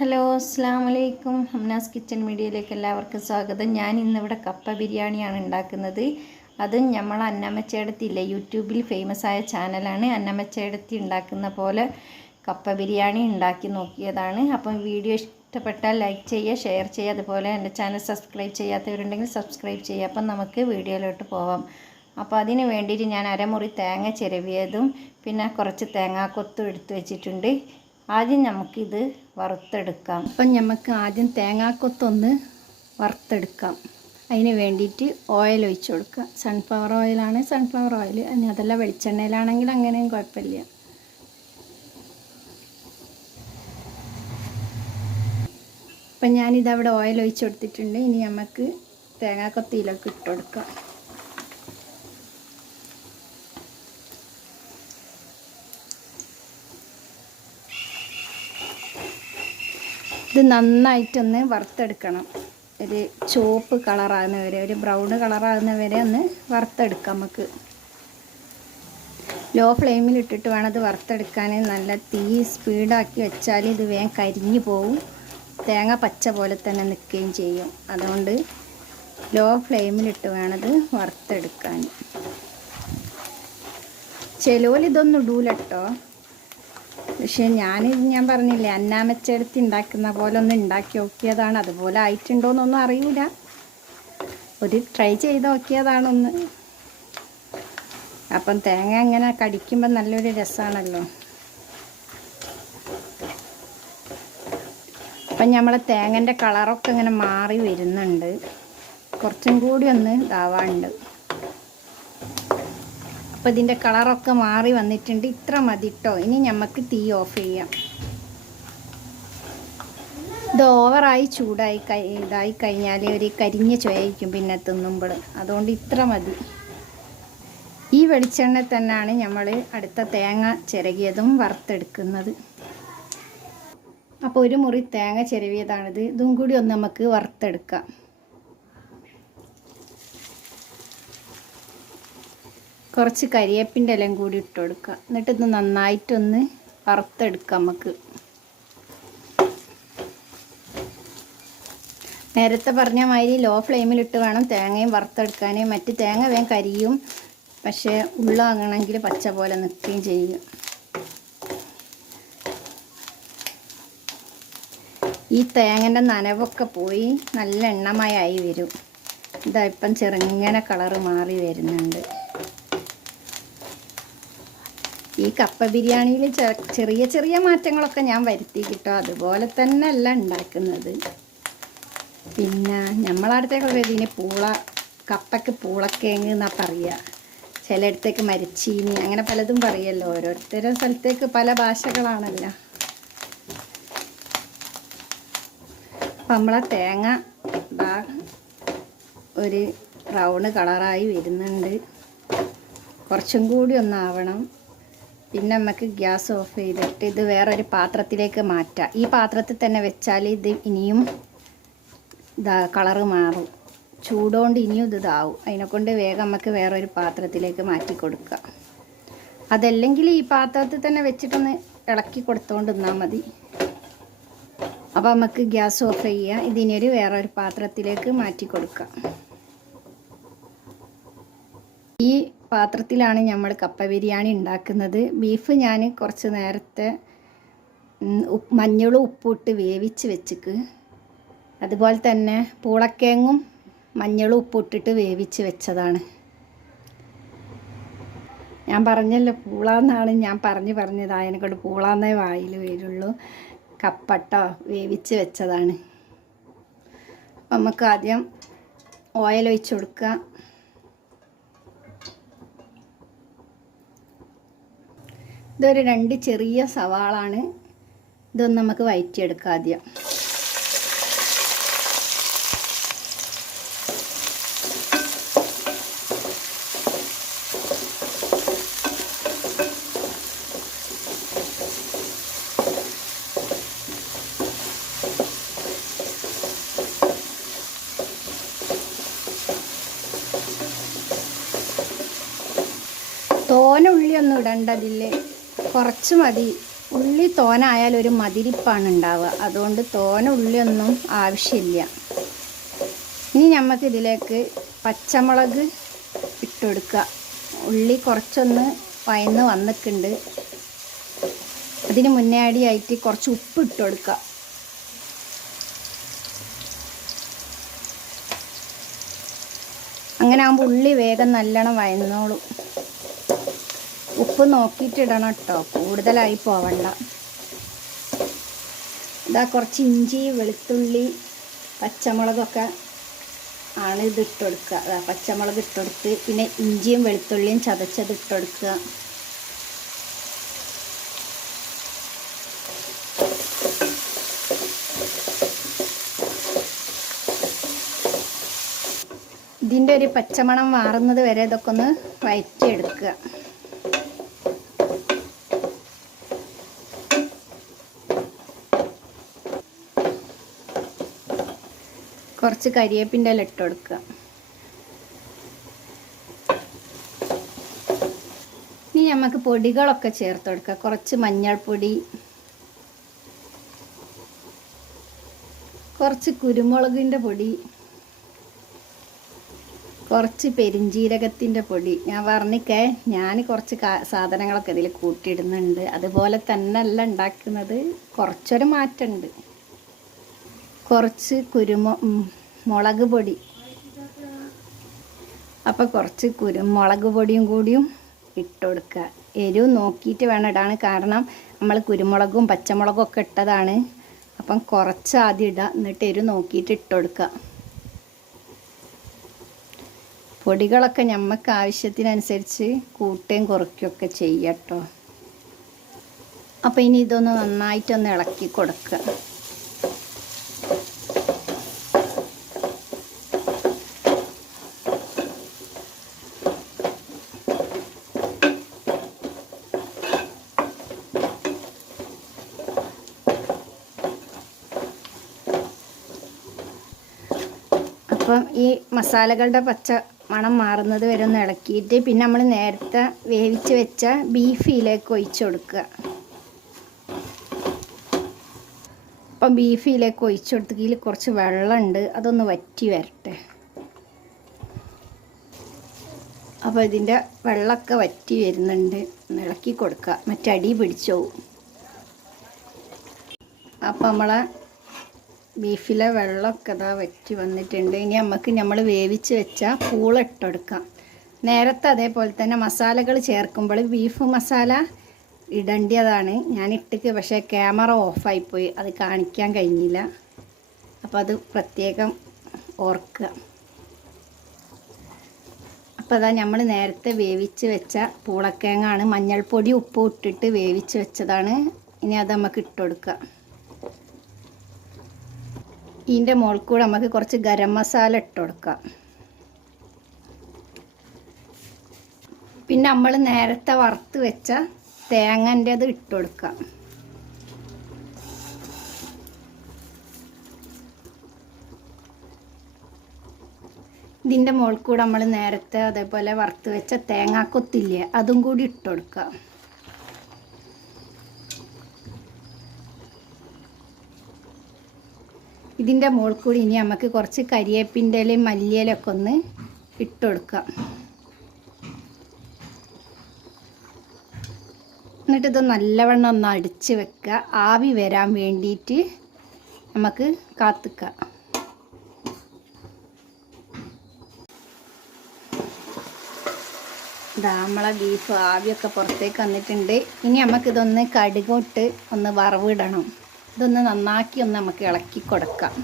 Hello അസ്സലാമു അലൈക്കും. Hamnas kitchen മീഡിയയിലേക്ക് എല്ലാവർക്കും സ്വാഗതം. ഞാൻ ഇന്നിവിടെ കപ്പ ബിരിയാണിയാണ് ഉണ്ടാക്കുന്നത്. അതും നമ്മൾ അന്നമ്മച്ചേടത്തില്ലേ, യൂട്യൂബിൽ ഫേമസ് ആയ ചാനലാണ്. അന്നമ്മച്ചേടത്തി ഉണ്ടാക്കുന്ന പോലെ കപ്പ ബിരിയാണി ഉണ്ടാക്കി നോക്കിയതാണ്. അപ്പം വീഡിയോ ഇഷ്ടപ്പെട്ടാൽ ലൈക്ക് ചെയ്യുക, ഷെയർ ചെയ്യുക. അതുപോലെ എൻ്റെ ചാനൽ സബ്സ്ക്രൈബ് ചെയ്യാത്തവരുണ്ടെങ്കിൽ സബ്സ്ക്രൈബ് ചെയ്യുക. അപ്പം നമുക്ക് വീഡിയോയിലോട്ട് പോവാം. അപ്പോൾ അതിന് വേണ്ടിയിട്ട് ഞാൻ അരമുറി തേങ്ങ ചിരവിയതും പിന്നെ കുറച്ച് തേങ്ങാക്കൊത്തും എടുത്ത് വെച്ചിട്ടുണ്ട്. ആദ്യം നമുക്കിത് വറുത്തെടുക്കാം. അപ്പം നമുക്ക് ആദ്യം തേങ്ങാക്കൊത്തൊന്ന് വറുത്തെടുക്കാം. അതിന് വേണ്ടിയിട്ട് ഓയിൽ ഒഴിച്ച് കൊടുക്കുക. സൺഫ്ലവർ ഓയിലാണ്, സൺഫ്ലവർ ഓയിൽ. ഇനി അതല്ല വെളിച്ചെണ്ണയിലാണെങ്കിൽ അങ്ങനെയും കുഴപ്പമില്ല. അപ്പം ഞാനിതവിടെ ഓയിൽ ഒഴിച്ച് കൊടുത്തിട്ടുണ്ട്. ഇനി നമുക്ക് തേങ്ങാക്കൊത്തിയിലൊക്കെ ഇട്ട് കൊടുക്കാം. ഇത് നന്നായിട്ടൊന്ന് വറുത്തെടുക്കണം. ഒരു ചുവപ്പ് കളറാകുന്ന വരെ, ഒരു ബ്രൗൺ കളറാകുന്ന വരെ ഒന്ന് വറുത്തെടുക്കാം. നമുക്ക് ലോ ഫ്ലെയിമിൽ ഇട്ടിട്ട് വേണം ഇത് വറുത്തെടുക്കാൻ. നല്ല തീ സ്പീഡാക്കി വെച്ചാൽ ഇത് വേഗം കരിഞ്ഞു പോവും, തേങ്ങ പച്ച പോലെ തന്നെ നിൽക്കുകയും ചെയ്യും. അതുകൊണ്ട് ലോ ഫ്ലെയിമിലിട്ട് വേണത് വറുത്തെടുക്കാൻ. ചിലവർ ഇതൊന്നും ഇടൂല കേട്ടോ. പക്ഷേ ഞാൻ പറഞ്ഞില്ലേ, അന്നാമ്മച്ചെടുത്ത് ഉണ്ടാക്കുന്ന പോലെ ഒന്ന് ഉണ്ടാക്കി നോക്കിയതാണ്. അതുപോലെ ആയിട്ടുണ്ടോയെന്നൊന്നും അറിയില്ല, ഒരു ട്രൈ ചെയ്ത് നോക്കിയതാണൊന്ന്. അപ്പം തേങ്ങ അങ്ങനെ കടിക്കുമ്പോൾ നല്ലൊരു രസമാണല്ലോ. അപ്പം നമ്മളെ തേങ്ങൻ്റെ കളറൊക്കെ ഇങ്ങനെ മാറി വരുന്നുണ്ട്. കുറച്ചും കൂടി ഒന്ന് ഇതാവാണ്ട്. അപ്പോൾ ഇതിൻ്റെ കളറൊക്കെ മാറി വന്നിട്ടുണ്ട്. ഇത്ര മതി കേട്ടോ. ഇനി നമുക്ക് തീ ഓഫ് ചെയ്യാം. ഇത് ഓവറായി ഇതായി കഴിഞ്ഞാൽ ഒരു കരിഞ്ഞ ചുവയ്ക്കും പിന്നെ തിന്നുമ്പോൾ. അതുകൊണ്ട് ഇത്ര മതി. ഈ വെളിച്ചെണ്ണ തന്നെയാണ് നമ്മൾ അടുത്ത തേങ്ങ ചിരകിയതും വറുത്തെടുക്കുന്നത്. അപ്പോൾ ഒരു മുറി തേങ്ങ ചിരവിയതാണിത്. ഇതും കൂടി ഒന്ന് നമുക്ക് വറുത്തെടുക്കാം. കുറച്ച് കരിയേപ്പിൻ്റെ ഇലയും കൂടി ഇട്ട് കൊടുക്കുക. എന്നിട്ട് ഇത് നന്നായിട്ടൊന്ന് വറുത്തെടുക്കാം. നമുക്ക് നേരത്തെ പറഞ്ഞ മാതിരി ലോ ഫ്ലെയിമിലിട്ട് വേണം തേങ്ങയും വറുത്തെടുക്കാൻ. മറ്റ് തേങ്ങ വേഗം കരിയും, പക്ഷേ ഉള്ളാകണമെങ്കിൽ പച്ച പോലെ നിൽക്കുകയും ചെയ്യും. ഈ തേങ്ങൻ്റെ നനവൊക്കെ പോയി നല്ല എണ്ണമയായി വരും. ഇതാ ഇപ്പം ചെറുങ്ങനെ കളറ് മാറി വരുന്നുണ്ട്. ഈ കപ്പ ബിരിയാണിയിൽ ചെറിയ ചെറിയ മാറ്റങ്ങളൊക്കെ ഞാൻ വരുത്തി കിട്ടോ. അതുപോലെ തന്നെ അല്ല ഉണ്ടാക്കുന്നത്. പിന്നെ നമ്മളടുത്തേക്കൊക്കെ ഇതിന് കപ്പയ്ക്ക് പൂളക്കേങ്ങ് എന്നാണ് പറയുക. ചിലയിടത്തേക്ക് മരിച്ചീനി, അങ്ങനെ പലതും പറയുമല്ലോ. ഓരോരുത്തരുടെ സ്ഥലത്തേക്ക് പല ഭാഷകളാണല്ലോ. അപ്പം നമ്മളെ തേങ്ങ ഒരു ബ്രൗൺ കളറായി വരുന്നുണ്ട്. കുറച്ചും കൂടി ഒന്നാവണം. പിന്നെ നമുക്ക് ഗ്യാസ് ഓഫ് ചെയ്തിട്ട് ഇത് വേറൊരു പാത്രത്തിലേക്ക് മാറ്റാം. ഈ പാത്രത്തിൽ തന്നെ വെച്ചാൽ ഇത് ഇനിയും കളറ് മാറും. ചൂടുകൊണ്ട് ഇനിയും ഇതാവും. അതിനെക്കൊണ്ട് വേഗം നമുക്ക് വേറൊരു പാത്രത്തിലേക്ക് മാറ്റി കൊടുക്കാം. അതല്ലെങ്കിൽ ഈ പാത്രത്തിൽ തന്നെ വെച്ചിട്ടൊന്ന് ഇളക്കി കൊടുത്തുകൊണ്ട് നിന്നാൽ മതി. അപ്പോൾ നമുക്ക് ഗ്യാസ് ഓഫ് ചെയ്യാം. ഇതിനൊരു വേറൊരു പാത്രത്തിലേക്ക് മാറ്റി കൊടുക്കാം. ഈ പാത്രത്തിലാണ് നമ്മൾ കപ്പ ബിരിയാണി ഉണ്ടാക്കുന്നത്. ബീഫ് ഞാൻ കുറച്ച് നേരത്തെ മഞ്ഞളും ഉപ്പിട്ട് വേവിച്ച് വെച്ചിക്ക്. അതുപോലെ തന്നെ പൂളക്കേങ്ങും മഞ്ഞളും ഉപ്പിട്ടിട്ട് വേവിച്ച് വെച്ചതാണ്. ഞാൻ പറഞ്ഞല്ലോ പൂളാന്നാണ് ഞാൻ പറഞ്ഞത്. അതിനെക്കൊണ്ട് പൂളാന്നേ വായിൽ വരുള്ളൂ. കപ്പട്ടോ വേവിച്ച് വെച്ചതാണ്. അപ്പം നമുക്ക് ആദ്യം ഓയിൽ ഒഴിച്ച് കൊടുക്കുക. ഇതൊരു 2 ചെറിയ സവാളാണ്. ഇതൊന്ന് നമുക്ക് വഴറ്റിയെടുക്കാം ആദ്യം. തോന ഉള്ളിയൊന്നും ഇടണ്ട. അതിൽ കുറച്ച് മതി. ഉള്ളി തോനായാൽ ഒരു മതിരിപ്പാണ് ഉണ്ടാവുക, അതുകൊണ്ട് തോന ഉള്ളിയൊന്നും ആവശ്യമില്ല. ഇനി നമുക്ക് ഇതിലേക്ക് പച്ചമുളക് ഇട്ടുകൊടുക്കുക. ഉള്ളി കുറച്ചൊന്ന് വയന്ന് വന്നിട്ടുണ്ട്. അതിന് മുന്നേ ആയിട്ട് കുറച്ച് ഉപ്പ് ഇട്ട് കൊടുക്കുക. അങ്ങനെ ആകുമ്പോൾ ഉള്ളി വേഗം നല്ലോണം വയന്നോളും. ഉപ്പ് നോക്കിയിട്ടിടണം കേട്ടോ, കൂടുതലായി പോവണ്ട. ഇതാ കുറച്ച് ഇഞ്ചി, വെളുത്തുള്ളി, പച്ചമുളകൊക്കെ ആണ് ഇത് ഇട്ട് കൊടുക്കുക. അതാ പച്ചമുളക് ഇട്ട് കൊടുത്ത്, പിന്നെ ഇഞ്ചിയും വെളുത്തുള്ളിയും ചതച്ചത് ഇട്ട് കൊടുക്കുക. ഇതിൻ്റെ ഒരു പച്ചമണം മാറുന്നത് വരെ ഇതൊക്കെ ഒന്ന് വഴറ്റിയെടുക്കുക. കുറച്ച് കരിവേപ്പിൻ്റെ ഇല ഇട്ട് കൊടുക്കുക. ഇനി നമുക്ക് പൊടികളൊക്കെ ചേർത്ത് കൊടുക്കുക. കുറച്ച് മഞ്ഞൾപ്പൊടി, കുറച്ച് കുരുമുളകിൻ്റെ പൊടി, കുറച്ച് പെരിഞ്ജീരകത്തിൻ്റെ പൊടി. ഞാൻ പറഞ്ഞിക്കേ, ഞാൻ കുറച്ച് സാധനങ്ങളൊക്കെ ഇതിൽ കൂട്ടിയിടുന്നുണ്ട്. അതുപോലെ തന്നെ അല്ല ഉണ്ടാക്കുന്നത്, കുറച്ചൊരു മാറ്റമുണ്ട്. കുറച്ച് മുളക് പൊടി, അപ്പോൾ കുറച്ച് കുരുമുളക് പൊടിയും കൂടിയും ഇട്ട് കൊടുക്കുക. എരിവ് നോക്കിയിട്ട് വേണം ഇടാൻ, കാരണം നമ്മൾ കുരുമുളകും പച്ചമുളകും ഒക്കെ ഇട്ടതാണ്. അപ്പം കുറച്ച് ആദ്യം ഇടുക, എന്നിട്ട് എരിവ് നോക്കിയിട്ട് ഇട്ട് കൊടുക്കുക. പൊടികളൊക്കെ നമുക്ക് ആവശ്യത്തിനനുസരിച്ച് കൂട്ടുകയും കുറയ്ക്കുകയൊക്കെ ചെയ്യട്ടോ. അപ്പോൾ ഇനി ഇതൊന്ന് നന്നായിട്ടൊന്ന് ഇളക്കി കൊടുക്കുക. അപ്പം ഈ മസാലകളുടെ പച്ച മണം മാറുന്നത് വരെ ഒന്ന് ഇളക്കിയിട്ട്, പിന്നെ നമ്മൾ നേരത്തെ വേവിച്ച് വെച്ച ബീഫിലേക്ക് ഒഴിച്ച് കൊടുക്കുക. അപ്പം ബീഫിലേക്ക് ഒഴിച്ച് കൊടുത്തതിൽ കുറച്ച് വെള്ളമുണ്ട്, അതൊന്ന് വറ്റി വരട്ടെ. അപ്പോൾ ഇതിൻ്റെ വെള്ളമൊക്കെ വറ്റി വരുന്നുണ്ട്, ഒന്ന് ഇളക്കി കൊടുക്കുക, മറ്റടി പിടിച്ചു പോകും. അപ്പം നമ്മളെ ബീഫിലെ വെള്ളമൊക്കെ ഇതാ വറ്റി വന്നിട്ടുണ്ട്. ഇനി നമ്മൾ വേവിച്ച് വെച്ച പൂള ഇട്ടെടുക്കാം. നേരത്തെ അതേപോലെ തന്നെ മസാലകൾ ചേർക്കുമ്പോൾ ബീഫ് മസാല ഇടേണ്ടതാണ്. ഞാൻ ഇട്ടിക്ക്, പക്ഷേ ക്യാമറ ഓഫായിപ്പോയി, അത് കാണിക്കാൻ കഴിഞ്ഞില്ല. അപ്പോൾ അത് പ്രത്യേകം ഓർക്കുക. അപ്പോൾ അതാ നമ്മൾ നേരത്തെ വേവിച്ച് വെച്ച പൂളക്കിഴങ്ങാണ്, മഞ്ഞൾപ്പൊടി ഉപ്പ് ഇട്ടിട്ട് വേവിച്ച് വെച്ചതാണ്. ഇനി അത് നമുക്ക് ഇട്ട് കൊടുക്കുക. ഇതിൻ്റെ മുകളിൽ കൂടെ നമുക്ക് കുറച്ച് ഗരം മസാല ഇട്ട് കൊടുക്കാം. പിന്നെ നമ്മൾ നേരത്തെ വറുത്ത് വെച്ച തേങ്ങൻ്റെ അത് ഇട്ട് കൊടുക്കാം. ഇതിൻ്റെ മുകളിൽ കൂടെ നമ്മൾ നേരത്തെ അതേപോലെ വറുത്ത് വെച്ച തേങ്ങാക്കൊത്തില്ലേ, അതും കൂടി ഇട്ട് കൊടുക്കാം. ഇതിൻ്റെ മുകളിൽ കൂടി ഇനി നമുക്ക് കുറച്ച് കരിവേപ്പിൻ്റെ ഇലയും മല്ലിയിലൊക്കെ ഒന്ന് ഇട്ട് കൊടുക്കാം. എന്നിട്ടിത് നല്ലവണ്ണം ഒന്ന് അടിച്ച് വെക്കുക. ആവി വരാൻ വേണ്ടിയിട്ട് നമുക്ക് കാത്തിക്കാം. ഇതാ നമ്മളെ ബീഫ് ആവിയൊക്കെ പുറത്തേക്ക് വന്നിട്ടുണ്ട്. ഇനി നമുക്കിതൊന്ന് കടുകിട്ട് ഒന്ന് വറവിടണം. ഇതൊന്ന് നന്നാക്കി ഒന്ന് നമുക്ക് ഇളക്കി കൊടുക്കാം.